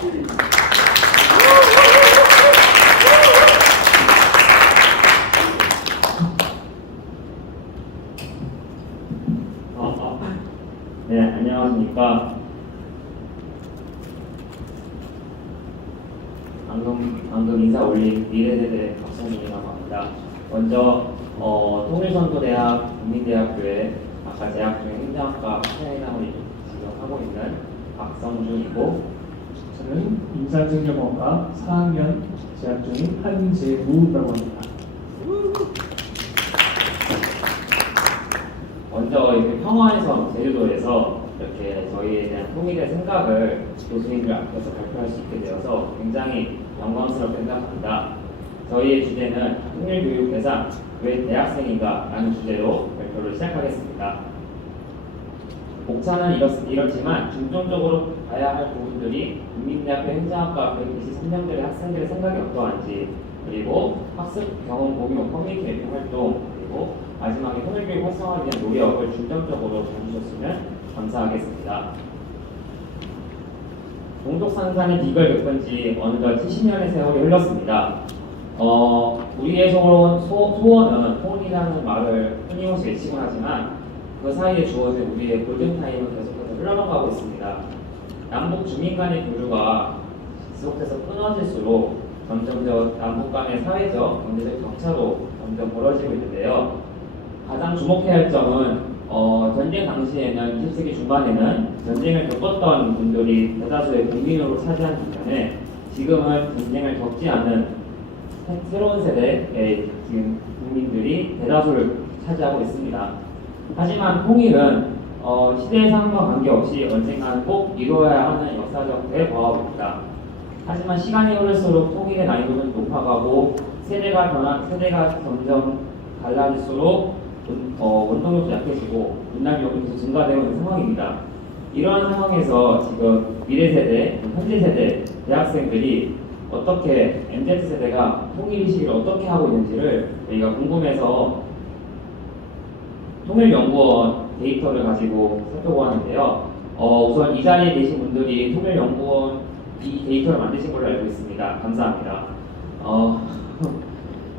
네, 안녕하십니까. 방금 인사 올린 미래세대 박성민이라고 합니다. 먼저 통일선도대학 국민대학교에 아까 재학 중에 행정학과 학생회장을 지금 하고 있는 박성준이고, 저는 인사증명학과 4학년 재학 중인 한재우라고 합니다. 먼저 이렇게 평화에서 제주도에서 이렇게 저희에 대한 통일의 생각을 교수님들 앞에서 발표할 수 있게 되어서 굉장히 영광스럽게 생각합니다. 저희의 주제는 통일교육 대상 왜 대학생인가 라는 주제로 발표를 시작하겠습니다. 목차는 이렇지만 중점적으로 봐야 할 부분들이 국민대학교 행정학과 123명들의 학생들의 생각이 어떠한지, 그리고 학습 경험 공유, 커뮤니티 랩핑 활동, 그리고 마지막에 통일교육 활성화에 대한 노력을 중점적으로 봐주셨으면 감사하겠습니다. 동족상산의 비극을 겪은 지 어느덧 70년의 세월이 흘렀습니다. 우리의 소원은 통일이라는 말을 끊임없이 외치곤 하지만 그 사이에 주어진 우리의 골든타임은 계속해서 흘러가고 있습니다. 남북 주민 간의 교류가 지속해서 끊어질수록 점점 더 남북 간의 사회적, 경제적 격차도 점점 벌어지고 있는데요. 가장 주목해야 할 점은 전쟁 당시에는 20세기 중반에는 전쟁을 겪었던 분들이 대다수의 국민으로 차지한 반면에 지금은 전쟁을 겪지 않은 새로운 세대의 지금 국민들이 대다수를 차지하고 있습니다. 하지만 통일은 시대의 상황과 관계없이 언젠가는 꼭 이루어야 하는 역사적 대과업입니다. 하지만 시간이 흐를수록 통일의 난이도는 높아가고 세대가 점점 달라질수록 원동력도 약해지고 분단 위험이 계속 증가되고 있는 상황입니다. 이러한 상황에서 지금 미래 세대, 현재 세대 대학생들이 어떻게 MZ세대가 통일의식을 어떻게 하고 있는지를 저희가 궁금해서 통일연구원 데이터를 가지고 살펴보았는데요. 우선 이 자리에 계신 분들이 통일연구원 이 데이터를 만드신 걸로 알고 있습니다. 감사합니다.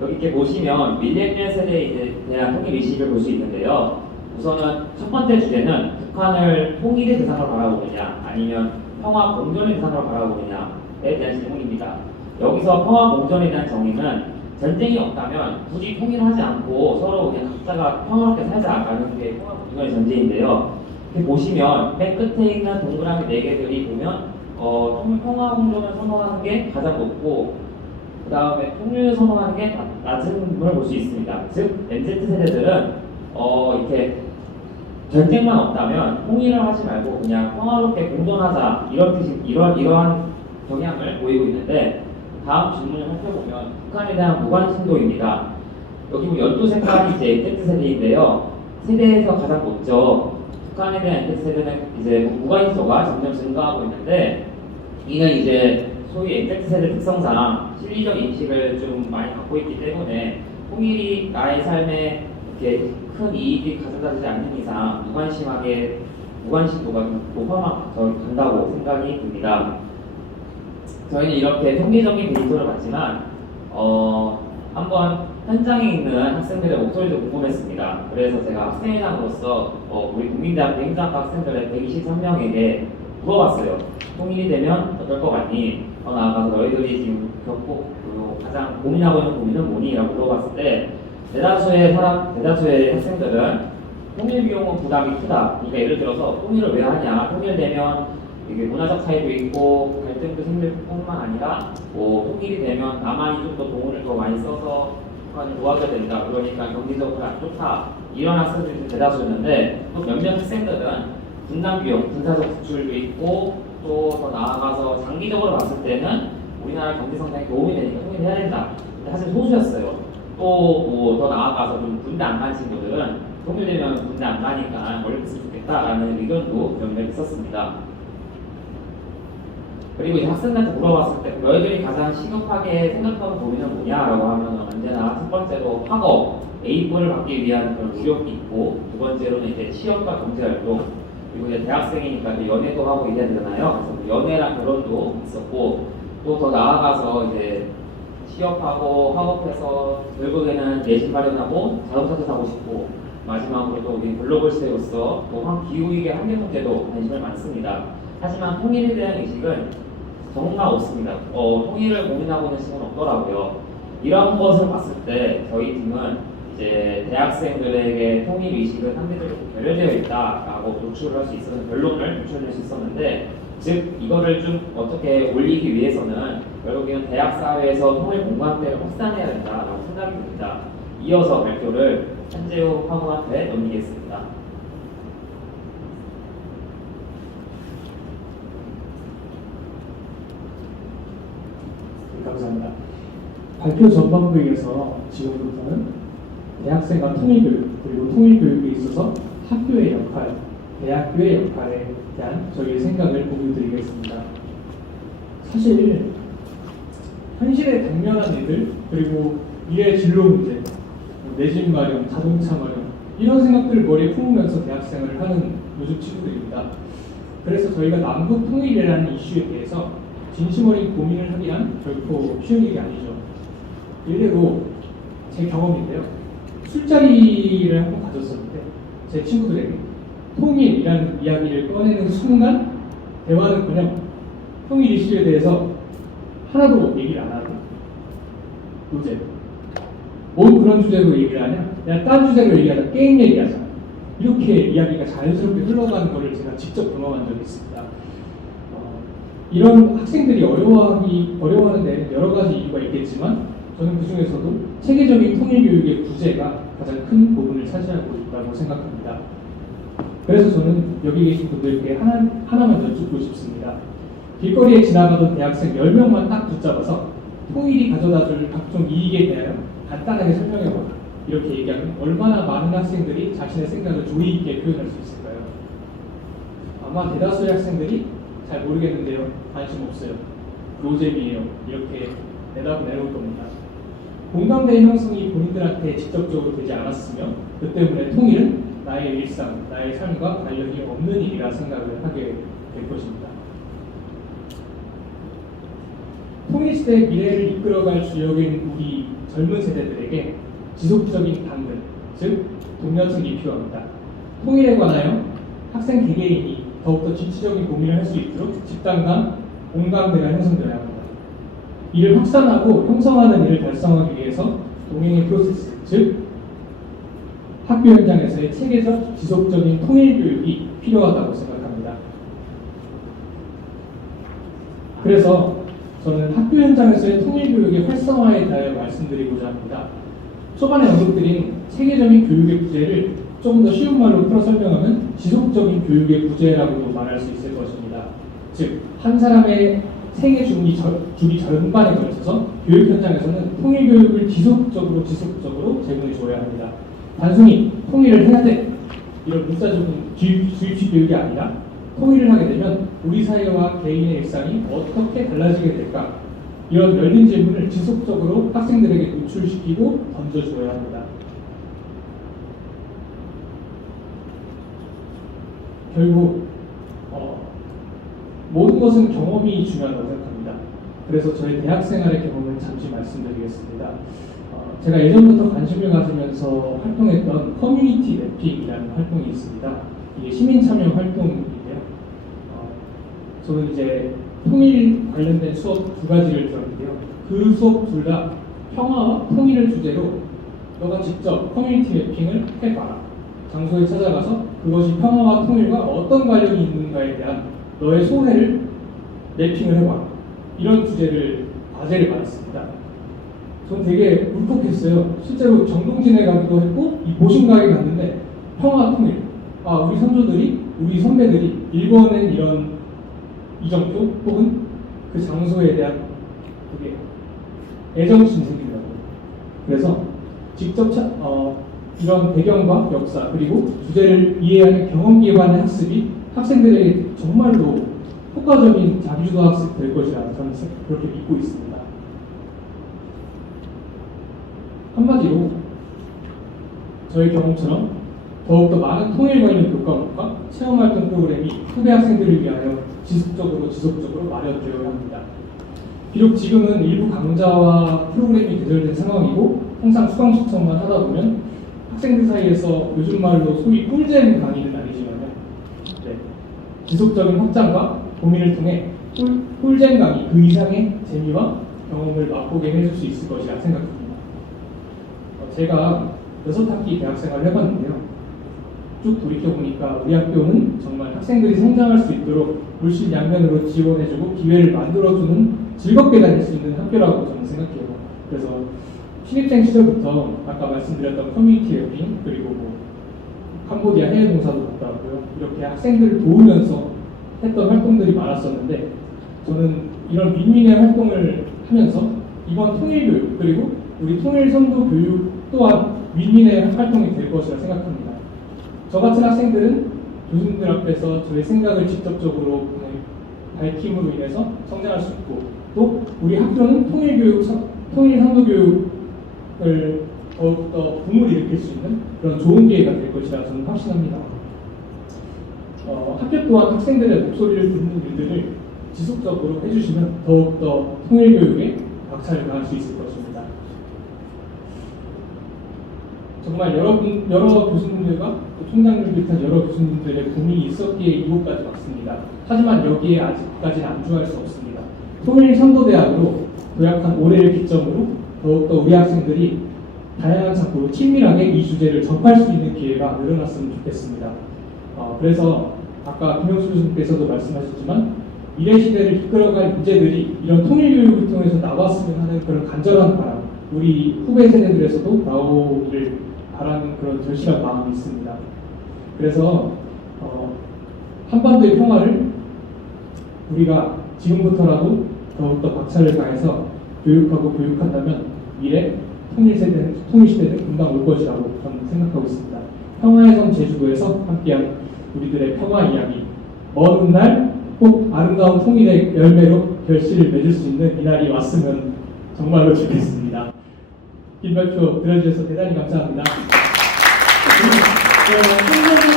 여기 이렇게 보시면 밀레니얼 세대에 대한 통일의식을 볼 수 있는데요. 우선은 첫 번째 주제는 북한을 통일의 대상으로 바라보느냐 아니면 평화 공존의 대상으로 바라보느냐에 대한 질문입니다. 여기서 평화 공존에 대한 정의는 전쟁이 없다면 굳이 통일하지 않고 서로 그냥 각자가 평화롭게 살자라는 게 평화 공존의 전제인데요. 이렇게 보시면 맨 끝에 있는 동그라미 4개들이 보면 평화 공존을 선호하는 게 가장 높고 그 다음에 통일을 선호하는 게 낮은 걸 볼 수 있습니다. 즉 MZ세대들은 이렇게 전쟁만 없다면 통일을 하지 말고 그냥 평화롭게 공존하자 이러한 경향을 보이고 있는데, 다음 질문을 살펴보면 북한에 대한 무관심도입니다. 여기 보면 12색깔이 이제 MZ세대인데요. 세대에서 가장 높죠. 북한에 대한 MZ세대는 이제 무관심도가 점점 증가하고 있는데, 이는 이제 소위 MZ세대 특성상 실리적 인식을 좀 많이 갖고 있기 때문에 통일이 나의 삶에 이렇게 큰 이익이 가져다주지 않는 이상 무관심도가 높아만 간다고 생각이 듭니다. 저희는 이렇게 통계적인 데이터를 봤지만 한번 현장에 있는 학생들의 목소리도 궁금했습니다. 그래서 제가 학생회장으로서 우리 국민대학교 행정학과 학생들의 123명에게 물어봤어요. 통일이 되면 어떨 것 같니? 더 나아가서 너희들이 지금 겪고 가장 고민하고 있는 고민은 뭐니? 라고 물어봤을 때 대다수의 학생들은 통일 비용은 부담이 크다. 그러니까 예를 들어서 통일을 왜 하냐? 통일되면 이게 문화적 차이도 있고 갈등도 생길 뿐만 아니라 통일이 되면 남한이 좀 더 돈을 더 많이 써서 북한을 도와줘야 된다. 그러니까 경제적으로 안 좋다. 이런 학생들이 대다수였는데, 또 몇몇 학생들은 분담 비용, 군사적 지출도 있고 또 더 나아가서 장기적으로 봤을 때는 우리나라 경제 성장에 도움이 되니까 통일을 해야 된다. 근데 사실 소수였어요. 또 더 나아가서 좀 군대 안 간 친구들은 통일되면 군대 안 가니까 멀리 있으면 좋겠다라는 의견도 몇몇 있었습니다. 그리고 이제 학생들한테 물어봤을 때 너희들이 가장 시급하게 생각하는 고민은 뭐냐라고 하면 언제나 첫 번째로 학업, A뿔을 받기 위한 그런 노력이 있고, 두 번째로는 이제 취업과 경제활동, 그리고 이제 대학생이니까 또 연애도 하고 이래야 되잖아요. 그래서 뭐 연애랑 결혼도 있었고 또 더 나아가서 이제 취업하고 학업해서 결국에는 내집 마련하고 자동차도 사고 싶고 마지막으로 또 우리 글로벌 시대로서 또 기후위기 한계 문제도 관심을 많습니다. 하지만 통일에 대한 의식은 정말 없습니다. 통일을 고민하고 있는 친구는 없더라고요. 이런 것을 봤을 때 저희 팀은 이제 대학생들에게 통일 의식은 상대적으로 결여되어 있다라고 노출을 할 수 있어서 결론을 유출할 수 있었는데, 즉 이거를 좀 어떻게 올리기 위해서는 결국에는 대학 사회에서 통일 공감대를 확산해야 된다라고 생각이 듭니다. 이어서 발표를 한재우 학우한테 넘기겠습니다. 감사합니다. 발표 전반부에서 지금부터는 대학생과 통일교육 그리고 통일교육에 있어서 학교의 역할, 대학교의 역할에 대한 저희의 생각을 공유드리겠습니다. 사실 현실의 당면한 일들 그리고 미래 진로 문제, 내 집 마련, 자동차 마련 이런 생각들을 머리에 품으면서 대학생을 하는 요즘 친구들입니다. 그래서 저희가 남북 통일이라는 이슈에 대해서 진심 어린 고민을 하기란 결코 쉬운 일이 아니죠. 일례로 제 경험인데요. 술자리를 한번 가졌었는데 제 친구들에게 통일이라는 이야기를 꺼내는 순간 대화는 그냥 통일 이슈에 대해서 하나도 얘기를 안 하고 요새 뭔 그런 주제로 얘기를 하냐? 야, 딴 주제로 얘기하자. 게임 얘기하자. 이렇게 이야기가 자연스럽게 흘러가는 것을 제가 직접 경험한 적이 있습니다. 이런 학생들이 어려워하는 데는 여러 가지 이유가 있겠지만 저는 그 중에서도 체계적인 통일교육의 부재가 가장 큰 부분을 차지하고 있다고 생각합니다. 그래서 저는 여기 계신 분들께 하나만 여쭙고 싶습니다. 길거리에 지나가던 대학생 10명만 딱 붙잡아서 통일이 가져다줄 각종 이익에 대하여 간단하게 설명해보라. 이렇게 얘기하면 얼마나 많은 학생들이 자신의 생각을 조리 있게 표현할 수 있을까요? 아마 대다수의 학생들이 잘 모르겠는데요. 관심 없어요. 노잼이에요. 이렇게 대답을 내놓을 겁니다. 공감대 형성이 본인들한테 직접적으로 되지 않았으며 그 때문에 통일은 나의 일상, 나의 삶과 관련이 없는 일이라 생각을 하게 될 것입니다. 통일시대의 미래를 이끌어갈 주역인 우리 젊은 세대들에게 지속적인 당근, 즉 동력책이 필요합니다. 통일에 관하여 학생 개개인이 더욱더 진취적인 고민을 할 수 있도록 집단 간 공감대가 형성되어야 합니다. 이를 확산하고 형성하는 일을 달성하기 위해서 동행의 프로세스, 즉 학교 현장에서의 체계적 지속적인 통일 교육이 필요하다고 생각합니다. 그래서 저는 학교 현장에서의 통일 교육의 활성화에 대하여 말씀드리고자 합니다. 초반에 언급드린 체계적인 교육의 부재를 조금 더 쉬운 말로 풀어 설명하면 지속적인 교육의 부재라고도 말할 수 있을 것입니다. 즉, 한 사람의 생애 주기 절반에 걸쳐서 교육 현장에서는 통일 교육을 지속적으로 제공해 줘야 합니다. 단순히 통일을 해야 돼 이런 문자적인 주입식 교육이 아니라 통일을 하게 되면 우리 사회와 개인의 일상이 어떻게 달라지게 될까? 이런 열린 질문을 지속적으로 학생들에게 노출시키고 던져줘야 합니다. 결국 모든 것은 경험이 중요하다고 생각합니다. 그래서 저희 대학 생활의 경험을 잠시 말씀드리겠습니다. 제가 예전부터 관심을 가지면서 활동했던 커뮤니티 맵핑이라는 활동이 있습니다. 이게 시민 참여 활동인데요. 저는 이제 통일 관련된 수업 2가지를 들었는데요. 그 수업 둘 다 평화와 통일을 주제로 너가 직접 커뮤니티 맵핑을 해봐라. 장소에 찾아가서 그것이 평화와 통일과 어떤 관련이 있는가에 대한 너의 소회를 맵핑을 해봐. 이런 주제를 과제를 받았습니다. 전 되게 울컥했어요. 실제로 정동진에 가기도 했고 이 보신각에 갔는데 평화, 통일. 우리 선조들이, 우리 선배들이 일궈낸 이런 이정표 혹은 그 장소에 대한 그게 애정심이 생기더라고요. 그래서 직접 이런 배경과 역사 그리고 주제를 이해하는 경험 기반의 학습이 학생들에게 정말로 효과적인 자기주도 학습 될 것이라 저는 그렇게 믿고 있습니다. 한마디로 저희 경험처럼 더욱더 많은 통일과 있는 교과목과 체험활동 프로그램이 후배 학생들을 위하여 지속적으로 마련되어야 합니다. 비록 지금은 일부 강좌와 프로그램이 개설된 상황이고 항상 수강 신청만 하다 보면 학생들 사이에서 요즘 말로 소위 꿀잼 강의는 아니지만요. 네, 지속적인 확장과 고민을 통해 꿀잼 강의 그 이상의 재미와 경험을 맛보게 해줄 수 있을 것이라 생각합니다. 제가 6학기 대학생활을 해봤는데요. 쭉 돌이켜보니까 우리 학교는 정말 학생들이 성장할 수 있도록 물심양면으로 지원해주고 기회를 만들어주는 즐겁게 다닐 수 있는 학교라고 저는 생각해요. 그래서 신입생 시절부터 아까 말씀드렸던 커뮤니티 랩핑 그리고 캄보디아 해외 봉사도 갔다 왔고요. 이렇게 학생들을 도우면서 했던 활동들이 많았었는데 저는 이런 윈윈의 활동을 하면서 이번 통일교육 그리고 우리 통일선도 교육 또한 윈윈의 활동이 될 것이라 생각합니다. 저 같은 학생들은 교수님들 앞에서 저의 생각을 직접적으로 밝힘으로 인해서 성장할 수 있고 또 우리 학교는 통일선도교육을 더욱더 붐을 일으킬 수 있는 그런 좋은 기회가 될 것이라 저는 확신합니다. 학교 또한 학생들의 목소리를 듣는 일들을 지속적으로 해주시면 더욱더 통일교육에 박차를 가할 수 있을 것입니다. 정말 여러 교수님들과 총장님 비롯한 여러 교수님들의 고민이 있었기에 이곳까지 왔습니다. 하지만 여기에 아직까지는 안주할 수 없습니다. 통일선도대학으로 도약한 올해를 기점으로 더욱더 우리 학생들이 다양한 작품으로 친밀하게 이 주제를 접할 수 있는 기회가 늘어났으면 좋겠습니다. 그래서 아까 김영수 교수님께서도 말씀하셨지만 미래 시대를 이끌어갈 인재들이 이런 통일교육을 통해서 나왔으면 하는 그런 간절한 바람, 우리 후배 세대들에서도 나오기를 바라는 그런 절실한 마음이 있습니다. 그래서 한반도의 평화를 우리가 지금부터라도 더욱더 박차를 가해서 교육하고 교육한다면 미래 통일시대는 금방 올 것이라고 저는 생각하고 있습니다. 평화의 섬 제주도에서 함께한 우리들의 평화 이야기, 먼 훗날 꼭 아름다운 통일의 열매로 결실을 맺을 수 있는 이날이 왔으면 정말로 좋겠습니다. 긴 발표 들어주셔서 대단히 감사합니다. 네,